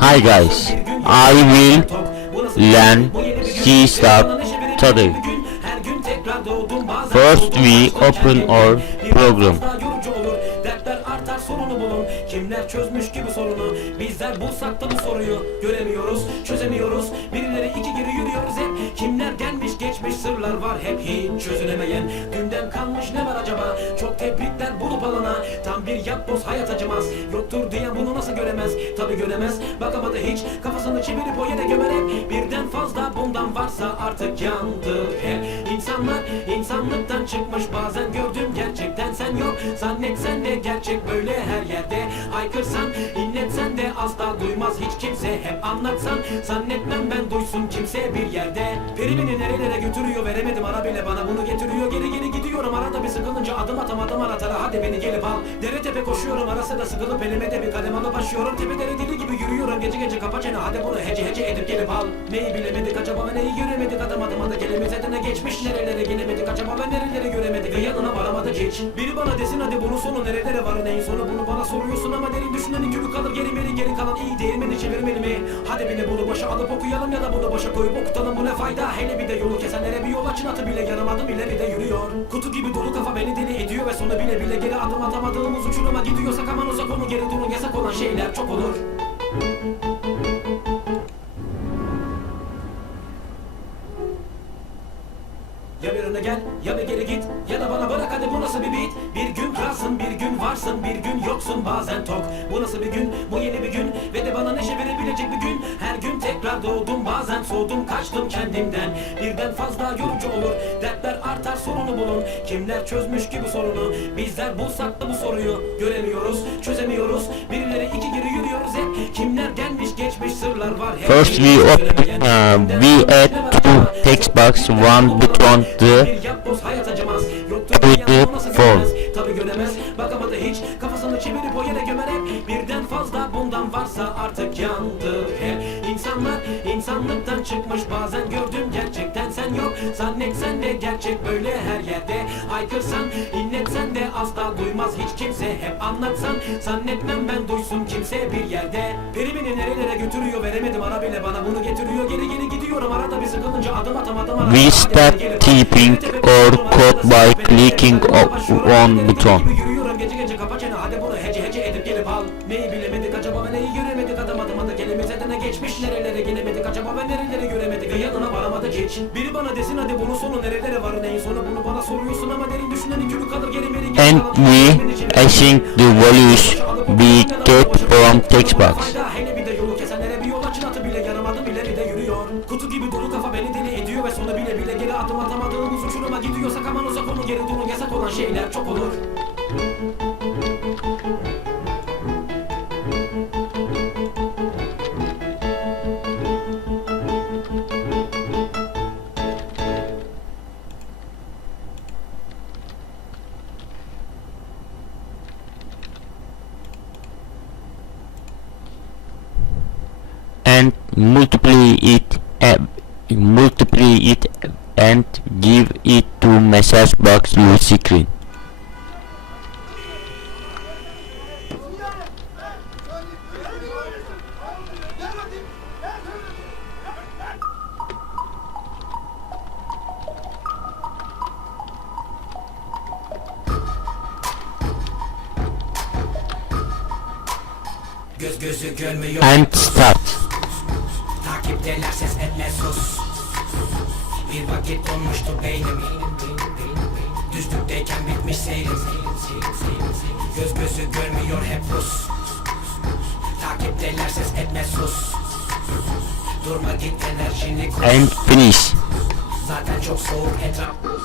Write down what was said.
Hi guys, I will learn C sharp today. First we open our program. Kimler çözmüş gibi sorunu Bizler bulsak da bu soruyu Göremiyoruz çözemiyoruz Birileri iki geri yürüyoruz hep Kimler gelmiş geçmiş sırlar var hep Hiç çözülemeyen. Dünden kalmış ne var acaba? Çok tebrikler bulup alana. Tam bir yapboz hayat acımaz. Yoktur diyen bunu nasıl göremez? Tabi göremez. Bakamadı hiç. Kafasını çevirip o yere gömer hep. Birden fazla bundan varsa artık yandı hep. İnsanlar insanlıktan çıkmış. Bazen gördüm gerçekten sen yok. Zannetsen de gerçek böyle her yerde. Haykırsan inletsen de asla duymaz. Hiç kimse Hep anlatsan. Zannetmem ben duysun kimse bir yerde Peri beni nerelere götürüyor veremedim. Ara bile bana bunu getiriyor. Geri geri gidiyorum. Arada bir sıkılınca adım atamadım aratara. Hadi beni gelip al. Dere tepe koşuyorum. Ara sıra sıkılıp elime de bir kalem alıp başlıyorum Tepelere deli gibi yürüyorum. Gece gece kapa çene. Hadi bunu hece hece edip gelip al. Neyi bilemedik acaba? Ve neyi göremedik? Adım adım adı gelimiz edene geçmiş. Nerelere gelemedik acaba? Ve nereleri göremedik? Ve yanına varamadık hiç. Biri bana desin hadi bunun sonu nerelere var? Neyin sonu? Bunu bana soruyorsun ama derin düşünenin gibi kalır geri beri geri kalan iyi değirmeni çevirmeli mi? Hadi beni bunu boşa alıp okuyalım ya da bunu boşa koyup okutalım. Bu ne fayda? Hele bir de yolu kesenlere bir yol açın. Atı bile yarım adım ileride yürüyor. Kutu gibi dolu kafa beni deli ediyor ve sonra bile bile geri adım atamadığımız uçuruma gidiyorsak aman uzak onu geri durun yasak olan şeyler çok olur Öne gel ya bir geri git Ya da bana bırak hadi bu nasıl bir beat? Bir gün kralsın bir gün varsın bir gün yoksun bazen tok. Bu nasıl bir gün bu yeni bir gün? Ve de bana neşe verebilecek bir gün? Her gün tekrar doğdum bazen soğudum kaçtım kendimden. Birden fazla yorucu olur Dertler artar sorunu bulun. Kimler çözmüş ki bu sorunu? Bizler bulsak da bu soruyu Göremiyoruz çözemiyoruz. Birileri iki geri yürüyoruz hep. Kimler gelmiş geçmiş sırlar var hep. First we open, uh, we two text box, one button the phone. göremez Tabi varsa artık yandı hep İnsanlar insanlıktan çıkmış bazen gördüm gerçekten sen yok. Zannetsen de gerçek böyle her yerde. Haykırsan inletsen de asla duymaz hiç kimse. Hep anlatsan zannetmem ben duysun kimse bir yerde. Peri beni nerelere götürüyor veremedim. Ara bile bana bunu getiriyor. Geri geri gidiyorum. Arada bir sıkılınca adım atamadım ara We start typing or code by clicking on button. Neyi bilemedik. Acaba ve neyi göremedik? Adım adım adı Gelimiz edene geçmiş. Nerelere gelemedik acaba ve nereleri göremedik? Ve yanına varamadık hiç. Biri bana desin hadi bunun sonu nerelere var neyin sonu? Bunu bana soruyorsun ama derin düşünen iki kalır geri beri geri and we async the values we get from text box. Hele bir de yolu kesenlere bir yol açın atı bile yarım adım ileride yürüyor. Kutu gibi dolu kafa beni deli ediyor ve sonra bile bile geri adım atamadığımız uçuruma gidiyorsak aman uzak onu geri durun. Yasak olan şeyler çok olur and multiply it uh, multiply it and give it to message box gözü görmüyor and start Takipteler ses etme sus. Bir vakit donmuştu beynim. Düzlükteyken bitmiş seyrim. Göz gözü görmüyor hep Rus Takipteler ses etme sus. Durma git enerjini kus and finish. Zaten çok soğuk etraf